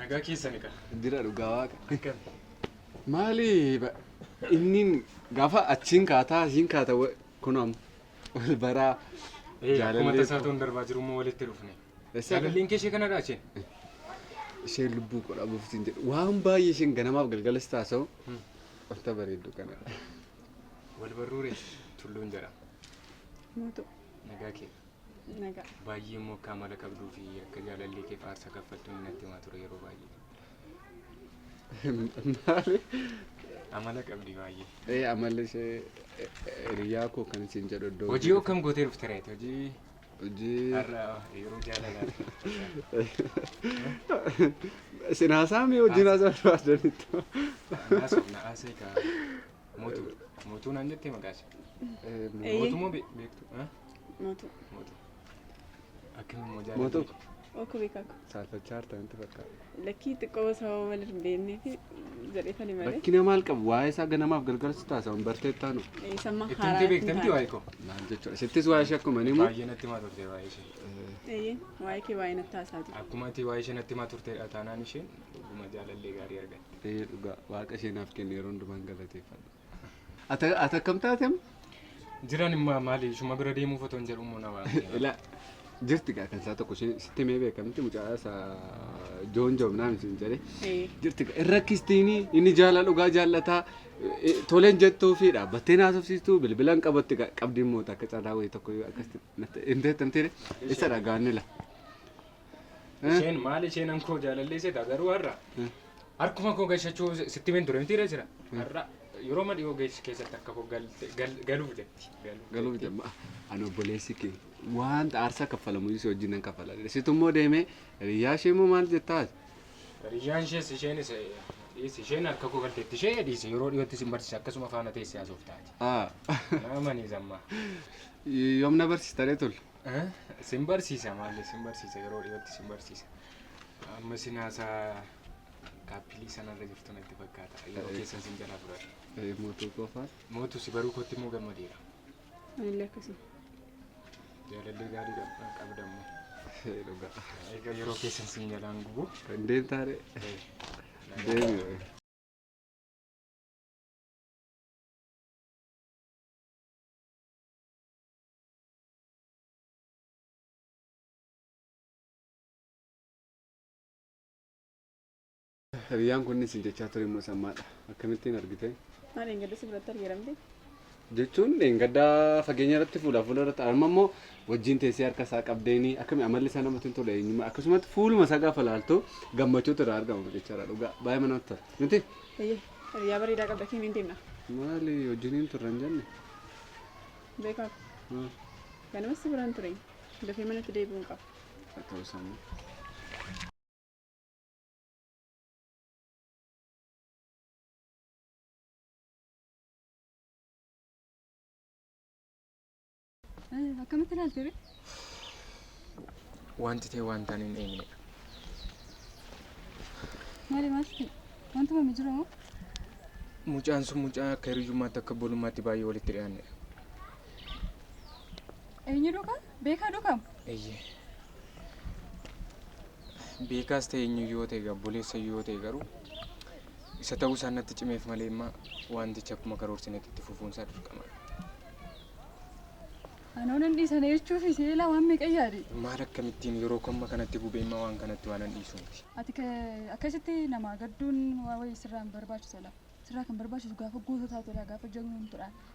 Nagaa keessani ka. Jira dhugaa waaqa. Akkam. Maali inni gaafa achiin kaataa asiin kaata kunoom wal baraa Akkuma tasaa ta'uun darbaa jiru immoo walitti dhufne. Jaalalliin kee ishee kanadhaa isheen? Isheen lubbuu godha buuftiin jedhu waan baay'ee isheen ganamaaf galgalas taasa'u wanta bareeddu kana. Wal barruure tulluun jedha. Mootu. Nagaa kee. Nagaa. Baay'ee immoo akka amala qabduu fi akka jaalallee kee faarsa kaffaltuun natti himaa ture yeroo baay'ee. Maali? Amala qabdi baay'ee. Amalli ishee hiriyaa koo kan isin jedhu iddoo. Hojii akkam gootee dhufte reeti hojii? Hojii. Har'a yeroo jaalalaa. Isin haasaamii hojiin haasaa barbaadanitti. Naasee kaa mootuu naan jettee maqaa ishee. Mootuu moo beektu? Mootu. Akkam immoo jaalallee. Mootu. Oku beekaku. Saalfachaa hartanitti fakkaata. Lakkii xiqqoo sababa wal hin beeknee fi jedheetani malee. Rakkina maal qabu waa'ee isaa ganamaaf galgalas taasa'uun bartee taanu. Samma Ittiin haaraa. beektamti waa'ee koo? Maal jechuudha. Isittis waa'ee ishee akkuma ni moo? Baay'ee natti himaa turte waa'ee ishee. Waa'ee kee waa'ee natti haasaa jiru. Akkuma ati waa'ee ishee natti himaa turteedha taanaan isheen dhuguma jaalallee gaarii argatte. Dhugaa waaqa ishee naaf kenne yeroo hundumaan galateeffadha. Ati akkam taatem? Jiran immoo maali ishuma bira deemuuf otoo hin jedhu immoo na waamte. Ilaa jirti gaa kan isaa tokko ishee sitti mee beekamti mucaa isaa joon joomnaan isin jedhee jirti gaa irra kistiinii inni jaalala dhugaa jaallataa toleen jettuu fi dhaabbattee naasofsiistuu bilbilaan qabatti qabdiin moota akka carraa wayii tokko akkasitti hinteettan tere isa dhagaanni la. Isheen maali isheen ankoo jaalallee seeta garuu har'a harkuma koo gashachuu sitti been ture mitiira jira har'a yeroo madhiyoo geessi keessatti akka koo galuuf jetti. Galuuf jedhama ani obboleessi kee wanta aarsaa kaffalamu isii wajjin nan kaffala. Situ immoo deemee hiriyaa ishee immoo maal jettaa? Hiriyyaan ishees isheen harka koo galteetti ishee dhiise yeroo dhiyootti sin barsiise akkasuma faana teessee haasoof taati. Nama ni zammaa. Yoom na barsiistaree tol? Sin barsiisa maallee sin barsiisa yeroo dhiyootti sin barsiisa. Amma sin haasaa kaappilii sanarra jirtu natti fakkaata. Yeroo keessan sin jalaa fudhadha. Mootuu qofaa? Mootuu si baruu kootti immoo gammadeera. Anillee akkasuma. Jaalallee gaarii qabdammoo. Dhugaa. Egaa yeroo keessan sin jalaan gubu. Deem taare. Deemi. Hiriyyaan kun isin jechaa ture immoo sammaadha. Akkamittiin argite? Maali hin gadda si biratti argeeramte? Jechuun gaddaa fageenya irratti fuula irratti amma immoo wajjin teessee harka isaa qabdeeni akkami amalli isaa namatti hin tolle eenyummaa akkasumatti fuuluma isaa gaafa laaltu gammachuutu irraa argama jechaadha dhugaa baay'ee manatti tola. Miti? Hiriyaa bareedaa qabda kee miin deemna? Maali wajjiniin turre hin jenne? Beekaaf. Ganamas si biraan ture. Dafee manatti deebi'uun qaba. Haa ta'u sammuu. Akkamitti ilaaltu ture? Wanti ta'e wanta hin eenyedha. Maali? Wantuma mi jiru moo? Mucaan sun mucaa akka hiriyyummaatti akka bolummaatti baay'ee walitti dhiyaannedha. Eenyu dhugaa? Beekaa dhugamu? Eeyyee. Beekaas ta'e eenyu yoo ta'e obboleessa yoo ta'e garuu isa ta'uu isaa natti cimeef malee immoo wanticha akkuma karoorsinetti itti fufuunsaa dirqama. Anoon dhiisana jechuuf seelaa waan meeqa yaade? Maal akkamittiin yeroo komma kanatti gubee immoo waan kanatti waan hin dhiisu miti. Ati akkasitti nama gadduun waa wayii sirraa hin barbaachisu la. Sirraa kan barbaachisu gaafa goototaa tola gaafa jagnuun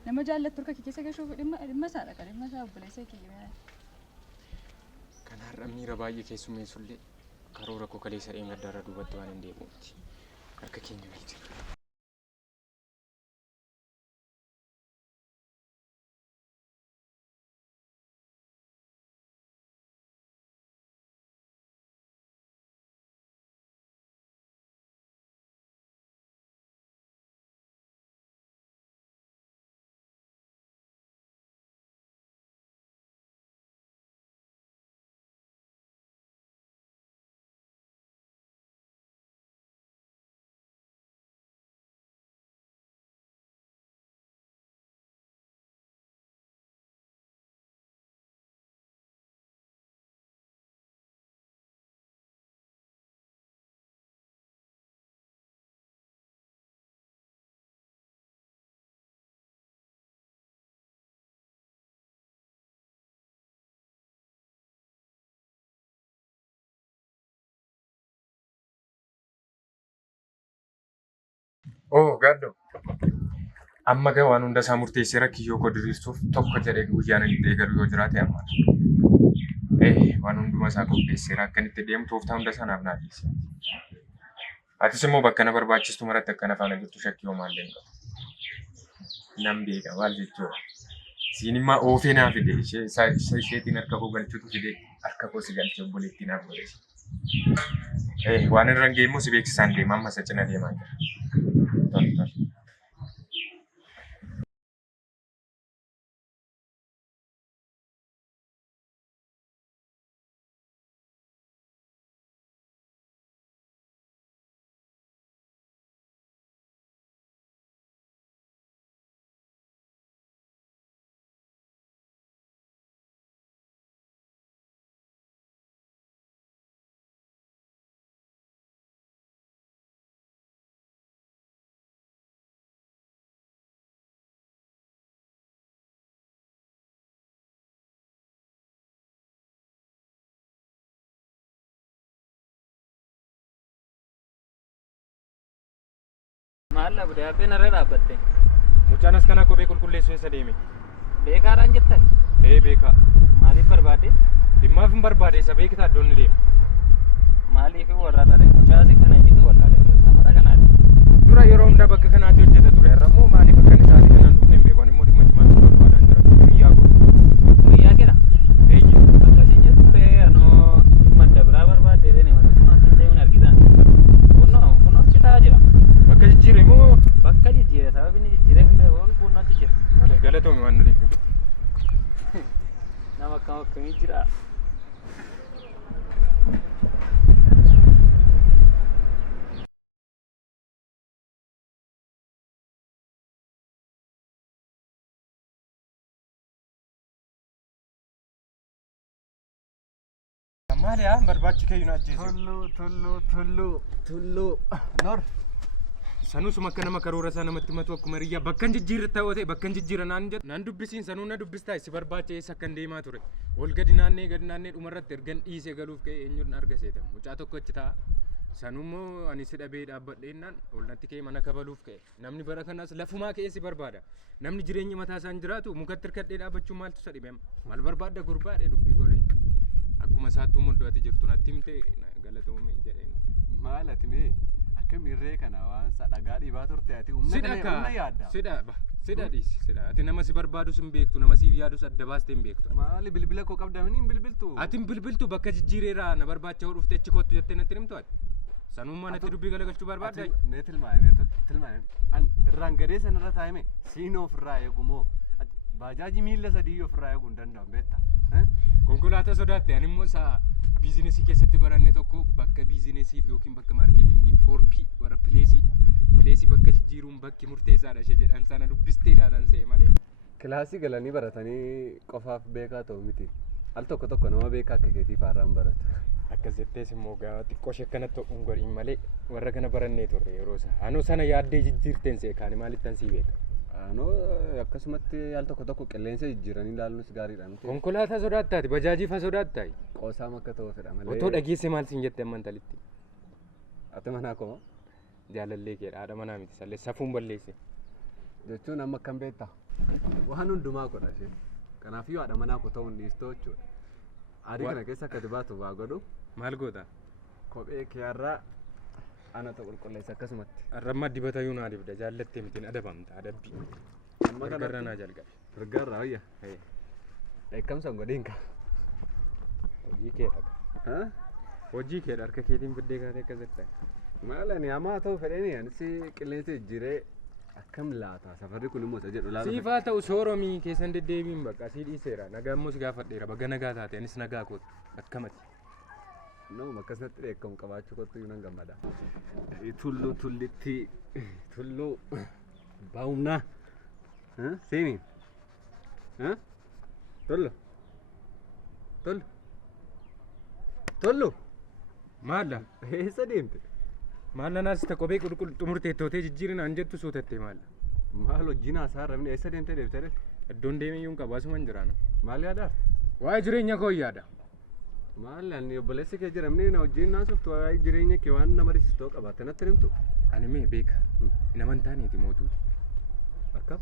nama jaallattu harka kee keessa gashuuf dhimma isaa dhaqa dhimma isaa obboleessa kee. Kan har'a miira baay'ee keessummeessullee karoora koo kaleessa dheengaddaarra duubatti waan hin deebi'uuti. Harka keenya galchina. Oh, gaddo. Amma gaa waan hunda isaa murteessee kiyyoo koo diriirsuuf tokko jedhee guyyaan inni eegalu yoo jiraate amma. Waan hunduma isaa qopheessee akka inni itti deemu tooftaa hunda sanaaf naa dhiyeesse. Atis immoo bakka na barbaachistu maratti akka na faana jirtu shakkii homaa illee hin qabu. Nam beeka maal jechuudha. Siin immoo oofee naa fide isheetiin harka koo galchuutu fide harka koo si galchee obboleettii naaf godhese. Waan irra hin geemmoo si beeksisaan deema amma isa cina deemaa jira. Tol. Maal abdii hapheen irra dhaabbatte? Mucaan as kana kophee qulqulleessuu eessa deeme? Beekaadhaan jettan? Beekaa. Maaliif barbaade? Dhimmaaf hin barbaade isa beektaa iddoon inni deema. Maaliif wallaalaa mucaa si kana eenyutu wallaalee safara kanaati? Dura yeroo hundaa bakka kanaatti hojjeta ture. Har'a immoo maaliif akka inni sa'aatii kanaan dhufne hin beeku. Ani immoo dhimma cimaa itti barbaadaan jira. Guyyaa koo. Guyyaa keera? Akkasii jettee anoo dhimma adda biraa barbaadde jedhanii walakkumaa siin deemin argitan. Kunoo achi taa'aa jira. Bakka jijjiire moo? Bakka jijjiire sababni inni jijjiiree hin beeku kunoo achi jira. Galatoome waan na deebi'u. Nama akkam akkamii jira? Maaliyaa barbaachi kee yuuna ajjeesu. Tulluu. Noor. Sanuu suma akka nama karoora isaa namatti himatu akkuma riyyaa bakka jijjiirra ta'uu ta'e bakka jijjiirra naan jedhu. Naan dubbisiin sanuu na dubbistaa si barbaacha eessa akkan deemaa ture. Ol gadi naannee dhumarratti ergan dhiisee galuuf ka'e eenyuun arga seetan. Mucaa tokko achi taa'a. Sanuu immoo ani si dhabee dhaabbadheennaan olnatti ka'e mana kabaluuf ka'e. Namni bara kanaas lafumaa ka'ee si barbaada. Namni jireenya mataa isaan jiraatu mukatti hirkadhee dhaabbachuun maaltu isa dhibe? Maal barbaadda gurbaadhee dubbii godhe. Akkuma isaattuu muddoo ati jirtu natti himte galatoome jedheen. Maal ati mee akka mirree kana waan dhagaa dhiibaa turte ati humna yaadda. Sidha dhiisi. Ati nama si barbaadus hin beektu nama siif yaadus adda baastee hin beektu. Maali bilbila koo qabdamanii hin bilbiltu? Ati hin bilbiltu bakka jijjiireeraa na barbaacha dhufte achi kottu jettee natti himtu ati. Sanummaa natti dubbii galagalchuu barbaadda. Mee tilmaame. An irraan gadee sanarra taa'ime siin ofirraa eegu moo baajaaji miila sadii ofirraa eeguu hin danda'amu beektaa? Konkolaataa sodaatte ani immoo isaa biizinesii keessatti baranne tokko bakka biizinesiif yookiin bakka maarkeetingii foorpii warra pileesii bakka jijjiiruun bakki murteessaadha ishee jedhan sana dubbistee ilaalan se'e malee. Kilaasii galanii baratanii qofaaf beekaa ta'u miti. Al tokko nama beekaa akka keetii faarraan baratu. Akkas jettees immoo gaa xiqqoo ishee akkanatti ta'uun godhin malee warra kana barannee turre yeroo isaa. Anoo sana yaaddee jijjiirteen se'e kaani maalittan sii beeka. Anoo akkasumatti al tokko qilleensa jijjiiranii ilaaluunis gaariidha miti. Konkolaataa sodaattaati bajaajii fa sodaattaay. Qoosaa makka ta'uu fedha malee. Otoo dhageesse maal siin jette amman talitti. Ati manaa koo Jaalallee keedha haadha manaa miti sallee safuun balleesse. Jechuun amma akkam beektaa? Waan hundumaa godha ishee. Kanaafiyyuu haadha manaa koo ta'uun dhiistoo jechuudha. Adii kana keessa akka dibaatu waa godhu. Maal goota? Kophee kiyarraa ana ta'u qulqulleessa akkasumatti. Arrammaa dibata yuun adibda jaallattee mitiin adabamta adabbii. Amma gargaarra naa jalqabe. Gargaarra wayya. Eekkamsa hin godhin ka. Hojii keedha. Hojii keedha harka keetiin biddee kaatee akkas jettaa. Maalani hamaa ta'uu fedhanii anis qilleensa jijjiiree akkam laata safarri kun immoo isa jedhu laata. Siifaa ta'u sooromii keessan deddeebiin bakka sii dhiiseera nagaa immoo si gaafadheera baga nagaa taate anis nagaa kooti akkamati. Nama akkasatti dheekkamu qabaachuu kottu yoo nan gammada. Tulluu baa'umnaa. Seeni. Tollu. Maalla. Eessa deemte? Maalla naasita kophee xumurtee tootee jijjiirin an jettu suutattee maalla. Maal wajjin haasaa rabni eessa deemtee deebitee? Iddoon deemee yuun qabu asuma hin jiraanu. Maal yaadaa? Waa'ee jireenya koo yaada. Maal ani obboleessi kee jiramni na wajjin naasoftu waa'ee jireenya kee waan nama riisistoo qabaate natti himtu. Ani mee beeka. Nama hin taaneeti mootuuti. Akkam?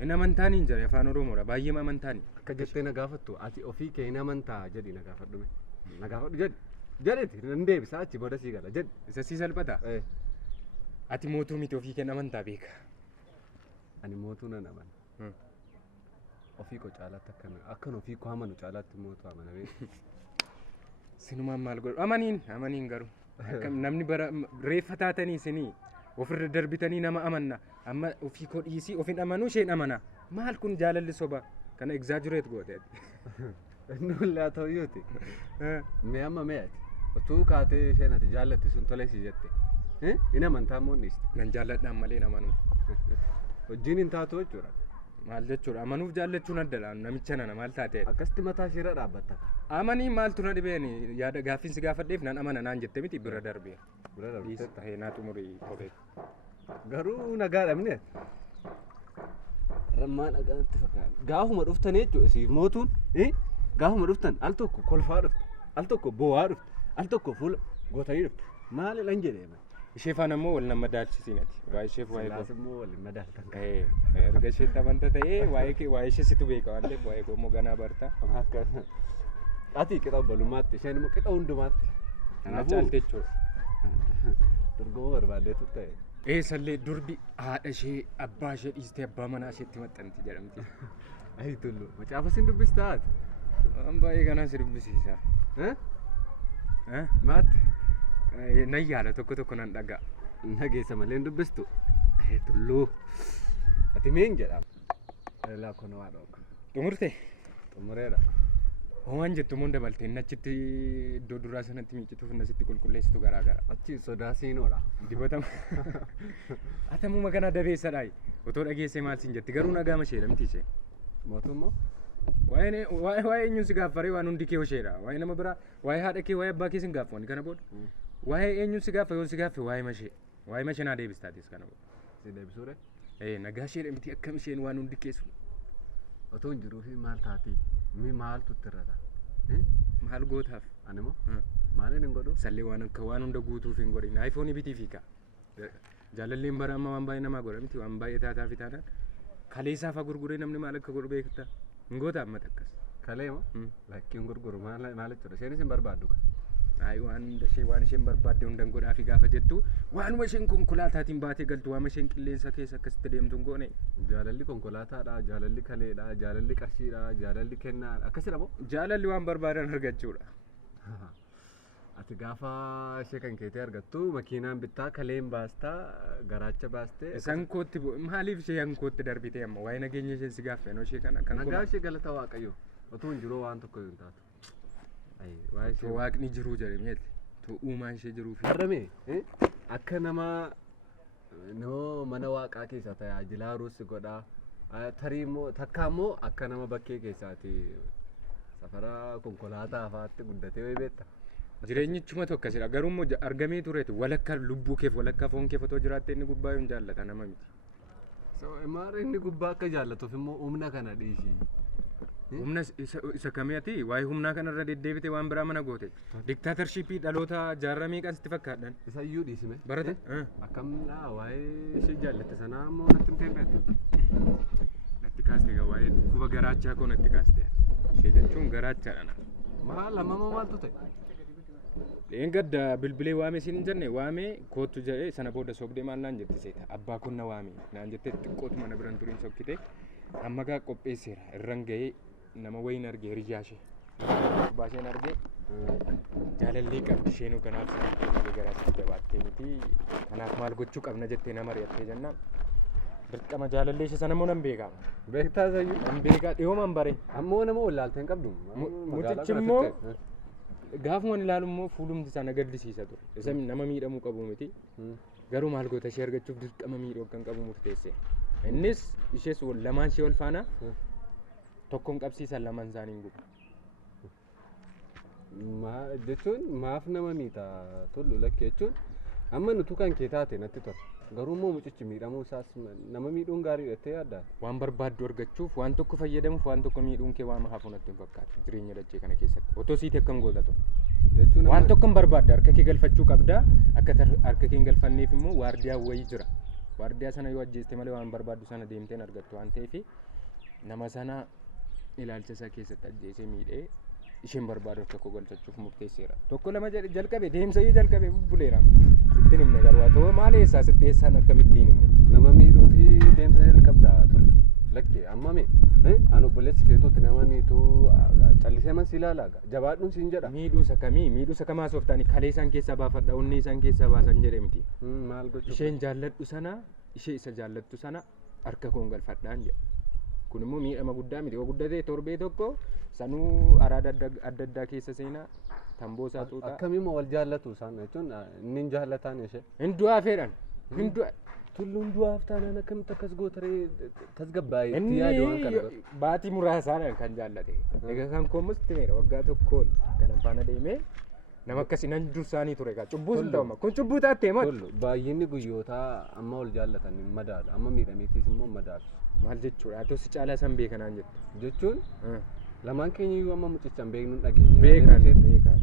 Inni amantaaniin jira afaan Oromoodha. Baay'ee amantaani. Akka jettee na gaafattu ati ofii kee hin amantaa jedhi na gaafadhume. Na gaafadhu jedhi. Jedheeti nan deebisaa achi booda sii gala jedhi. Isa sii salphata. Ati mootuu miti ofii kee amantaa beeka. Ani mootuu nan amana. Ofii koo caalaatti akkan ofii koo amanu caalaatti mootuu amana beeku. Sinumaan maal godhu? Amaniin garuu. Namni bara reeffa taatanii isinii ofirra darbitanii nama amanna. Amma ofii koo dhiisii ofin amanuu isheen amana. Maal kun jaalalli soba kana exaggerate goote. Inni wallaa ta'uyyuuti. Mee amma mee ati otuu kaatee isheen ati jaallatti sun tole si jette. Inni amantaa moo dhiiste? Nan jaalladhaan malee amanuu. Wajjin hin taatu jechuudha. Maal jechuudha? Amanuuf jaallachuun addadha. Namicha nana maal taatee? Akkasitti mataa isheerra dhaabbatta. Amanii maaltu na dhibeeni? Yaada gaaffiin si gaafadheef nan amana naan jette miti bira darbee. Bira darbee. Dhiis tahee naa xumurii kophee. Garuu nagaa dhabne. Rammaa dhagaatti fakkaata. Gaafuma dhuftan jechuudha siif mootuun gaafuma dhuftan al tokko kolfaa dhufte al tokko boo'aa dhufte al tokko fuula gootanii dhufte maali lan jedhee ishee faana immoo wal nama daalchisiinati. Waa isheef waa'ee Silaas immoo wal madaaltan kan. erga isheetti amanta ta'ee waa'ee ishee situ beeka waan ta'eef waa'ee koo immoo ganaa barta. Ati qixa obbolummaatti isheen immoo qixa hundumaatti. Kana caalte jechuudha. Dorgoma barbaadeetu ta'e. Sallee durbi haadha ishee abbaa ishee dhiistee abbaa manaa isheetti maxxanti jedhamti. Ayi tullu macaafa sin dubbistaa ati. Waan baay'ee kanaa si dubbisiisa. Maatti. Nan yaala tokko tokko nan dhaga'a. Nageessa malee hin dubbistu. Tulluu. Ati meen jedhama. Laakkoon waa dhooqa. Xumurte? Xumureedha. Waan jettu moo dabaltee achitti iddoo duraa sanatti miicituuf nasitti qulqulleessitu garaa gara. Achi sodaa siinoodha. Dibatama. Atamuma kana dabeessadhaa. Otoo dhageessee maal siin jetti garuu nagaa mashee dhamti ishee. Mootummaa. Waa'ee eenyuun si gaaffaree waan hundi kee isheedha. Waa'ee nama biraa, waa'ee haadha kee, waa'ee abbaa kee sin gaaffa kana booda. Waa'ee eenyuun si gaaffa yoo si gaaffe waa'ee mashee. Waa'ee mashee naa deebistaatis kana booda. Si deebisuure? Nagaa ishee dhamti akkam isheen waan hundi keessu. Otoo hin jiruufi maal taati? Mi maaltu itti irrata? Maal gootaaf? Ani moo? Maaliin hin godhu? Sallee waan akka waan hunda guutuuf hin godhin. Aayifoonii bitii fiika. Jaalalleen bara amma waan baay'ee namaa godha miti waan baay'ee taataa fi taanaan. Kalee isaa fa'aa gurguree namni maal akka godhu beekta. Hin goota amma takkas. Kalee moo? Lakkiin gurguru maal jechuudha? Isheenis hin barbaaddu kan. Waan isheen barbaadde hundan godhaa fi gaafa jettu waanuma isheen konkolaataatiin baatee galtu waanuma isheen qilleensa keessa akkasitti deemtu hin goone. Jaalalli konkolaataadha, jaalalli kaleedha, jaalalli qarshiidha, jaalalli kennaadha. Akkasidha moo? Jaalalli waan barbaadan argachuudha. Ati gaafa ishee kan keetee argattu makiinaan bittaa kaleen baastaa garaacha baastee. Isaan kootti maaliif ishee hankootti darbitee amma waa'ee nageenya isheen si gaaffee noo ishee kana kan nagaa ishee galata waaqayyo otoo hin jiruu waan tokko hin taatu. Waaqni jiruu jedhameeti. Uumaan ishee jiruu fi. Har'ame akka nama mana waaqaa keessa tajaajilaa ruusi godhaa. Tarii immoo takka immoo akka nama bakkee keessaati safara konkolaataa afaatti guddatee beekta. Jireenyichuma tokkosidha. Garuu immoo argamee tureetu walakka lubbuu keef walakka foon keef otoo jiraatte inni gubbaa hin jaallata nama miti. Maal inni gubbaa akka jaallatuuf immoo humna kana dhiisii. Humna isa kamiiti waa'ee humnaa kanarra deddeebite waan biraa mana goote. Diktaatarshipii dhaloota jaarramee kan sitti fakkaadhan. Isa iyyuu dhiisime. Barate? Akkamidha waa'ee ishee jaallatte sanaa immoo natti hin teeffeetu. Natti kaaste egaa waa'ee dhukkuba garaachaa koo natti kaaste. Ishee jechuun garaachaadha. Maal ammoo maaltu ta'e? Gadda bilbilee waamee siin hin jenne waamee kootu jedhee sana booda soogdee maal naan jette seeta. Abbaa kun na waamee naan jettee xiqqootu mana biran turiin sokkite. Amma gaa qopheesseera irran gahee nama wayiin argee hiriyaa ishee. Baasheen argee jaalallee qabdi isheenuu kanaaf sirriitti garaatti jabaattee miti. Kanaaf maal gochuu qabna jettee nama mari'attee jennaan. Dirqama jaalallee ishee sana immoo nan beekaa. Beektaa sayyuu? Nan beekaa dhiyooman bare. Ammoo nama wallaaltee hin qabdu. Mucichi immoo gaafuma ilaalu immoo fuulumti isaa na gaddisiisa ture. Isa nama miidhamuu qabu miti. Garuu maal goota ishee argachuuf dirqama miidhuu kan qabu murteesse. Innis ishees lamaan ishee wal faana tokkoon qabsiisan lamaan isaanii hin gubu. Jechuun maaf nama miita tullu lakke jechuun Amma nutu kan kee taate natti tola. Garuu immoo mucichi miidhamuu isaas nama miidhuun gaarii jettee yaadda. Waan barbaaddu argachuuf waan tokko fayyadamuuf waan tokko miidhuun kee waan hafu natti hin fakkaatu jireenya dachee kana keessatti. Otoo siiti akkam gootatu. Jechuun Waan tokko hin barbaadda harka kee galfachuu qabda. Akka harka kee hin galfanneef immoo waardiyaa wayii jira. Waardiyaa sana yoo ajjeeste malee waan barbaaddu sana deemteen argattu waan ta'eef nama sana ilaalcha isaa keessatti ajjeesee miidhee isheen barbaadu tokko galfachuuf murteesseera. Tokko lama jalqabe deemsa yoo jalqabe bubbuleera. Sittiin himne garuu haa ta'u maal eessaa sitti eessaan akkamittiin himu. nama miidhuu fi deemsa jalqabda tulla. Lakkee amma mee an obboleessi keetuutti nama miitu callisee man si ilaalaaga. Jabaadhuun siin jedha. Miidhuusa kamii miidhuusa kamaa sooftaanii kalee isaan keessaa baafadha onni isaan keessaa baasan jedhe miti. Maal gochuu? Isheen jaalladhu sana ishee isa jaallattu sana harka koon galfadhaan jedha. Kun immoo miidhama guddaa miti. Yoo guddatee torbee tokko sanuu araada adda addaa keessa seenaa tamboo isaa xuuxaa. Akkamiin wal jaallatu isaan jechuun inni hin jaallataan ishee. Hindu'aa fedhan. Hindu'aa. Tulluun du'aaf taanaan akkamitti akkas gootaree tasgabbaa'ee itti yaadu waan kana godhu. Baatii muraasaadhaan kan jaallate. Egaa kan koommusti meera waggaa tokkoon kanan faana deemee nama akkasii nan dursaanii ture egaa cubbuu sun ta'uma kun cubbuu taattee maa? Baay'inni guyyootaa amma wal jaallatan hin madaalu amma miidhameetis immoo madaalu. Maal jechuudha? Ati si caalaa san beekanaan jettu. Jechuun lamaan keenya iyyuu amma mucichaan beeknu dhageenya. Beekan.